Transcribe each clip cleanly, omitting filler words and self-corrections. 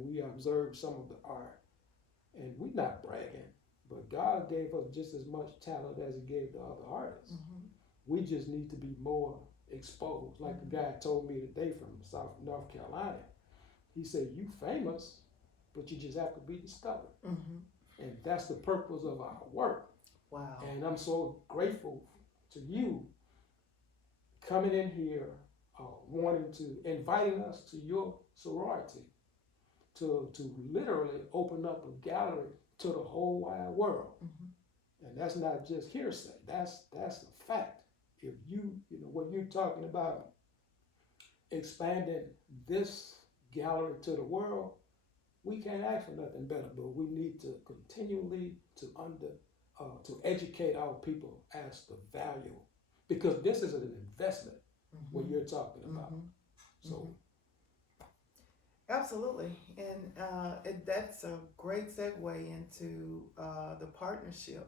and we observed some of the art. And we're not bragging, but God gave us just as much talent as He gave the other artists. Mm-hmm. We just need to be more exposed. Like Mm-hmm. the guy told me today from North Carolina. He said, "You famous, but you just have to be discovered." Mm-hmm. And that's the purpose of our work. Wow. And I'm so grateful to you coming in here, wanting to inviting us to your sorority to literally open up a gallery to the whole wide world. Mm-hmm. And that's not just hearsay. That's a fact. If you know what you're talking about, expanding this gallery to the world, we can't ask for nothing better. But we need to continually to educate our people as the value, because this is an investment. Mm-hmm. What you're talking about. Mm-hmm. So. Mm-hmm. Absolutely, and that's a great segue into the partnership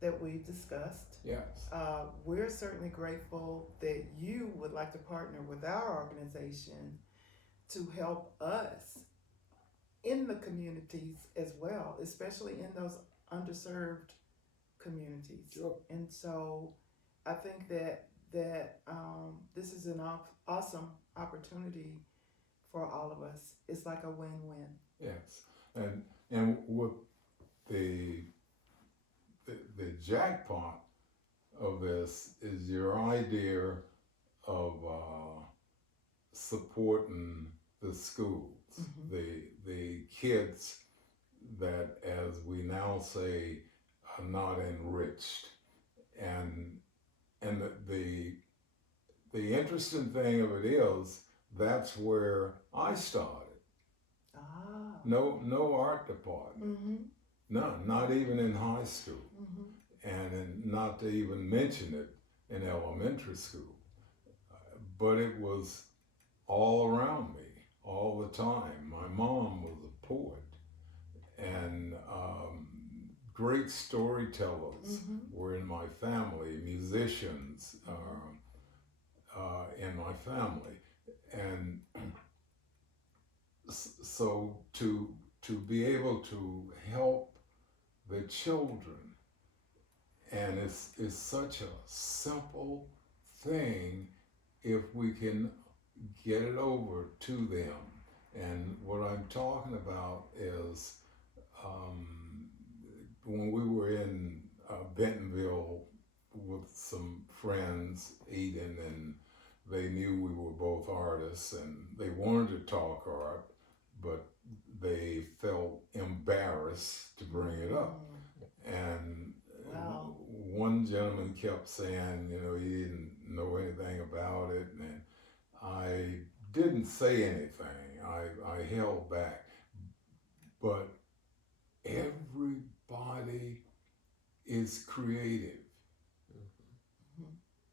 that we've discussed. Yes. We're certainly grateful that you would like to partner with our organization to help us in the communities as well, especially in those underserved communities. Sure. And so I think that this is an awesome opportunity for all of us. It's like a win-win. Yes, and what the jackpot of this is your idea of supporting the schools, Mm-hmm. the kids that, as we now say, are not enriched, and the interesting thing of it is that's where I started. Ah. No art department. Mm-hmm. None, not even in high school, Mm-hmm. and not to even mention it in elementary school. But it was all around me all the time. My mom was a poet, and great storytellers Mm-hmm. were in my family, musicians in my family, and so to be able to help the children, and it's such a simple thing if we can get it over to them. And what I'm talking about is when we were in Bentonville with some friends eating, and they knew we were both artists and they wanted to talk art, but they felt embarrassed to bring it up. And Wow. one gentleman kept saying, he didn't know anything about it, and I didn't say anything. I held back. But everybody is creative. Mm-hmm.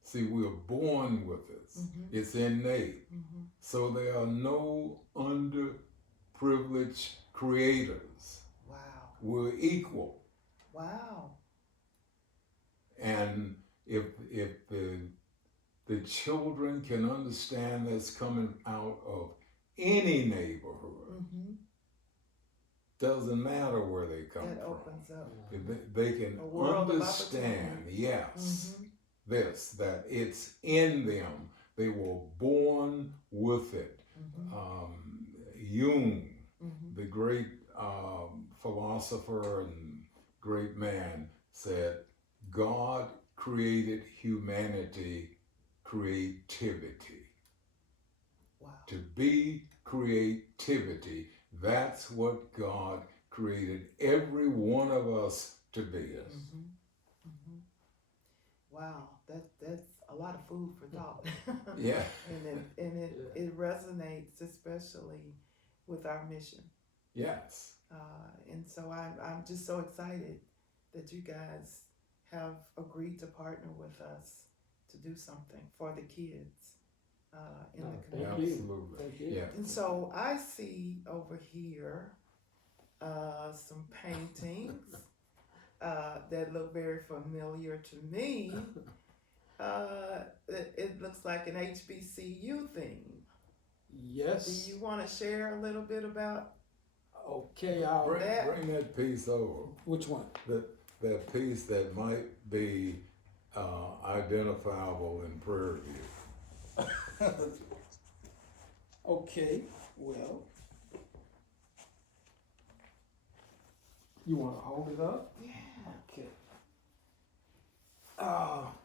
See, we're born with this. Mm-hmm. It's innate. Mm-hmm. So there are no underprivileged creators. Wow. We're equal. Wow. And if the children can understand that's coming out of any neighborhood, Mm-hmm. doesn't matter where they come That from. opens up If they can a world of understand, opportunity. yes, Mm-hmm. this, that it's in them. They were born with it. Mm-hmm. Jung, Mm-hmm. the great philosopher and great man, said, God created humanity creativity. Wow. To be creativity, that's what God created every one of us to be. Mm-hmm. Mm-hmm. Wow, that's a lot of food for thought. Yeah. and it resonates especially with our mission. Yes. And so I'm just so excited that you guys have agreed to partner with us to do something for the kids in the community. Absolutely. Thank you. Yeah. And so I see over here some paintings that look very familiar to me. It looks like an HBCU theme. Yes. Do you want to share a little bit about Okay, I'll. Bring that piece over. Which one? That piece that might be identifiable in Prairie View. Okay, well. You want to hold it up? Yeah. Okay.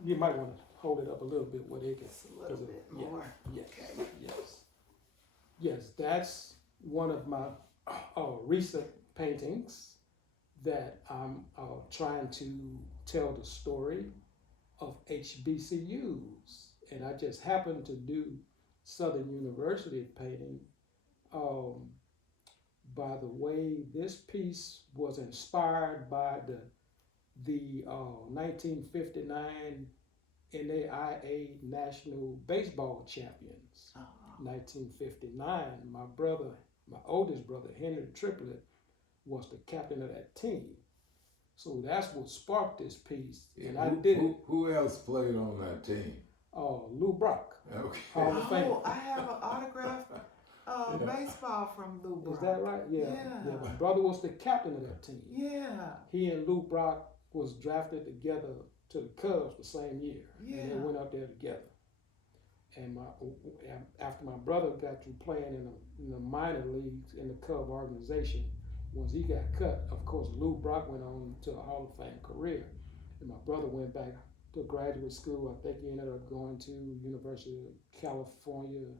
You might want to hold it up a little bit where they can. Just a little bit more. Yes. Okay. Yes. Yes, that's one of my recent paintings that I'm trying to tell the story of HBCUs. And I just happened to do Southern University painting. By the way, this piece was inspired by the 1959 NAIA National Baseball Champions. 1959, my oldest brother, Henry Triplett, was the captain of that team. So that's what sparked this piece. And I did it. Who else played on that team? Lou Brock. Okay. Hall of Fame. I have an autographed baseball from Lou Brock. Is that right? Yeah. My brother was the captain of that team. Yeah. He and Lou Brock was drafted together to the Cubs the same year. Yeah. And they went out there together. And after my brother got through playing in the minor leagues in the Cub organization, once he got cut, of course, Lou Brock went on to a Hall of Fame career. And my brother went back to graduate school. I think he ended up going to University of California,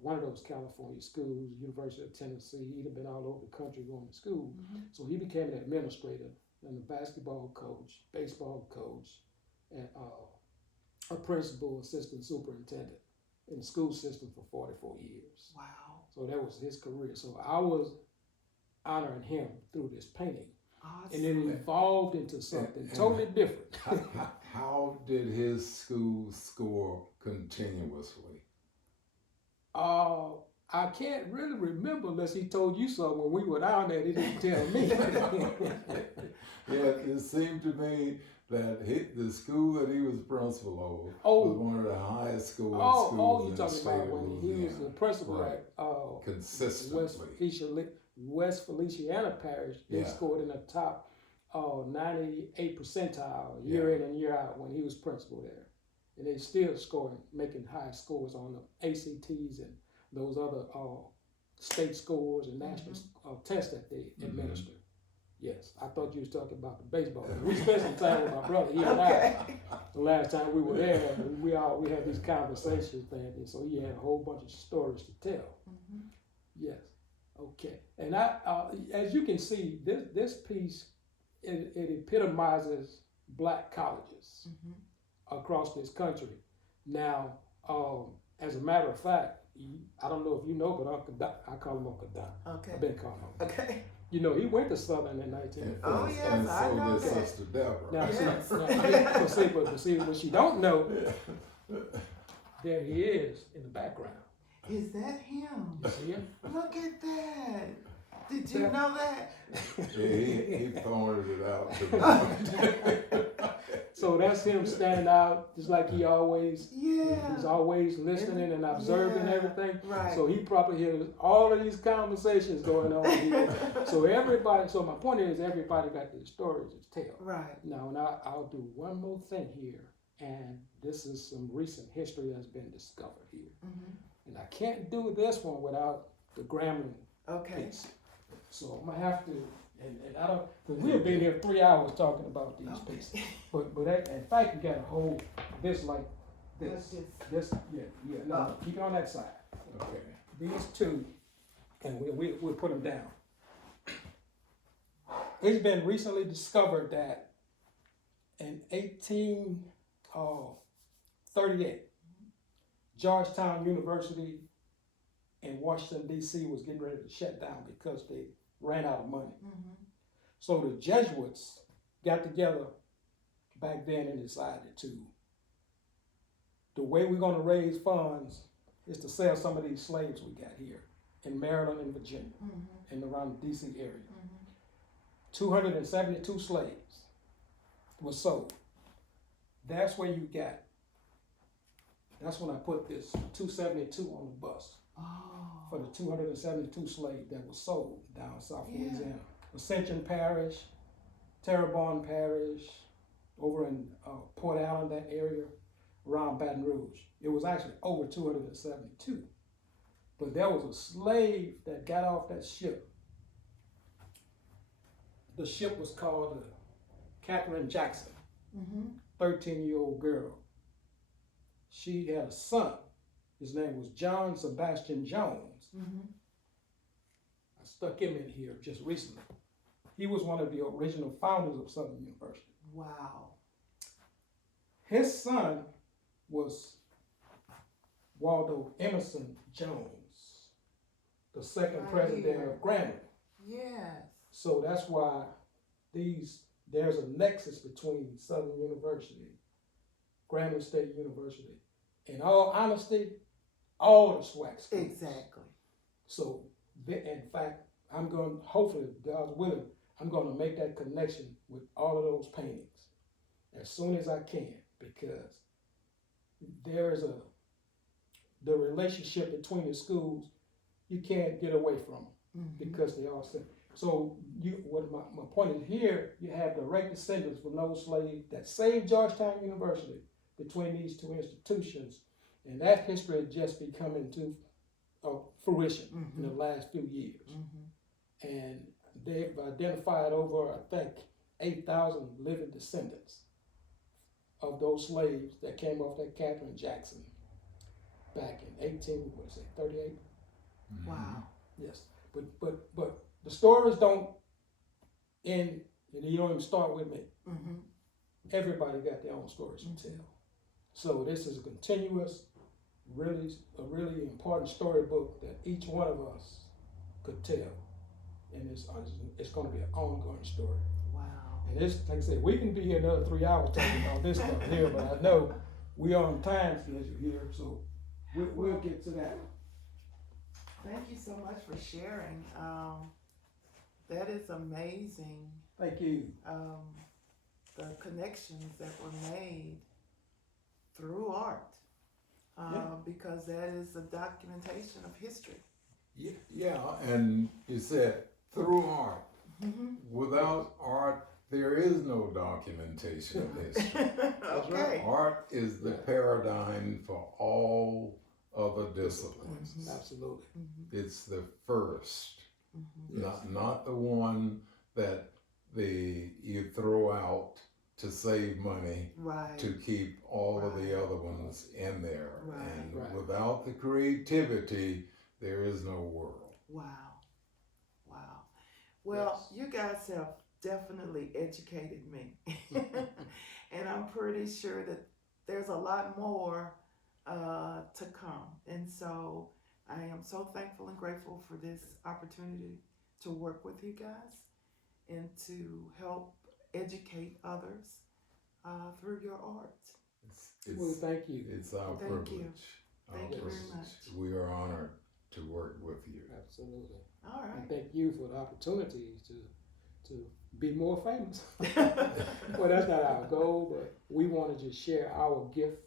one of those California schools, University of Tennessee. He'd have been all over the country going to school. Mm-hmm. So he became an administrator and a basketball coach, baseball coach, and a principal, assistant superintendent in the school system for 44 years. Wow. So that was his career. So I was honoring him through this painting. Awesome. And it evolved into something totally different. How did his school score continuously? I can't really remember unless he told you so when we were down there. He didn't tell me. Yeah, it seemed to me that the school that he was principal of was one of the highest schools you in the talking state about of when Louisiana. he was the principal Right. at Consistently. West Feliciana Parish. They Yeah. scored in the top 98 percentile year in and year out when he was principal there. And they still scoring, making high scores on the ACTs and those other state scores and national tests that they administer. Yes, I thought you was talking about the baseball. We spent some time with my brother. He and I, the last time we were there, we had these conversations, man. And so he had a whole bunch of stories to tell. Mm-hmm. Yes, okay. And I, as you can see, this piece it epitomizes black colleges across this country. Now, as a matter of fact, I don't know if you know, but Uncle Don, I call him Uncle Don. Okay. I've been calling him Uncle Don. Okay. You know, he went to Southern in 1950. Oh, yes, and I so know did that. Sister Debra. Now, Yes. but see, what she don't know, there he is in the background. Is that him? You see him? Look at that. Did you know that? Yeah, he pointed it out to me. So that's him standing out just like he always, Yeah. he's always listening and observing Yeah. everything. Right. So he probably hears all of these conversations going on here. So my point is everybody got their stories to tell. Right. Now, I'll do one more thing here, and this is some recent history that's been discovered here. Mm-hmm. And I can't do this one without the Grambling Okay. piece. So I'm gonna have to, and I don't, because we've been here 3 hours talking about these pieces. But in fact, you gotta hold this like this. This, no, keep it on that side. Okay. These two, and we'll put them down. It's been recently discovered that in 1838, Georgetown University in Washington, D.C. was getting ready to shut down because they ran out of money. Mm-hmm. So the Jesuits got together back then and decided the way we're going to raise funds is to sell some of these slaves we got here in Maryland and Virginia and around the D.C. area. 272 slaves were sold. That's when I put this 272 on the bus. for the 272 slaves that were sold down South Yeah. Louisiana. Ascension Parish, Terrebonne Parish, over in Port Allen, that area, around Baton Rouge. It was actually over 272. But there was a slave that got off that ship. The ship was called Catherine Jackson, 13-year-old girl. She had a son. His name was John Sebastian Jones. I stuck him in here just recently. He was one of the original founders of Southern University. Wow. His son was Waldo Emerson Jones, the second Right president here. of Grambling. Yes. So that's why there's a nexus between Southern University, Grambling State University. In all honesty, all the SWAC schools. Exactly. So, in fact, hopefully, God's willing, I'm going to make that connection with all of those paintings as soon as I can, because the relationship between the schools, you can't get away from them because they all same. So, my point is here, you have direct descendants from those slaves that saved Georgetown University between these two institutions, and that history has just been coming to fruition in the last few years. And they've identified over, I think, 8,000 living descendants of those slaves that came off that Catherine Jackson back in 38? Wow. Yes, but the stories don't end, and you don't even start with me. Everybody got their own stories to tell. So this is a continuous, a really important storybook that each one of us could tell, and it's going to be an ongoing story. Wow. And it's like I said, we can be here another 3 hours talking about this stuff here, but I know we are on time schedule here, so we'll get to that. Thank you so much for sharing. That is amazing. Thank you. The connections that were made through art, because that is a documentation of history. Yeah, and you said through art. Without art, there is no documentation of history. Okay. Art is the paradigm for all other disciplines. Absolutely. It's the first, not the one that you throw out to save money, Right. to keep all of the other ones in there. Right. And Right. without the creativity, there is no world. Wow. Well, Yes. you guys have definitely educated me. And I'm pretty sure that there's a lot more to come. And so I am so thankful and grateful for this opportunity to work with you guys and to help educate others through your art. Well, thank you. It's our Thank privilege. you. Thank you very much. We are honored to work with you. Absolutely. All And right. thank you for the opportunity to be more famous. Well, that's not our goal, but we want to just share our gift,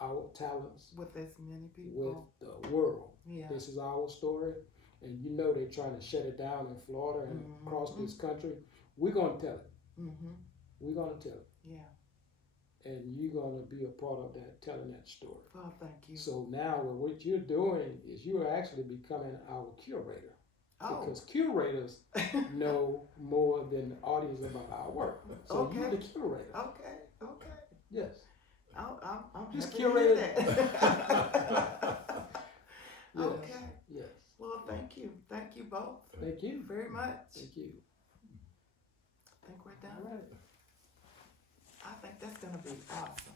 our talents With as many with people. the world. Yeah. This is our story, and you know they're trying to shut it down in Florida and across this country. We're going to tell it. We're going to tell it. Yeah. And you're going to be a part of that, telling that story. Well, thank you. So now what you're doing is you're actually becoming our curator. Oh. Because curators know more than the audience about our work. So you're the curator. Okay. Yes. I'm Just happy to hear curate that. Yes. Okay. Yes. Well, thank you. Thank you both Thank you. very much. Thank you. I think we're All done. right. I think that's going to be awesome.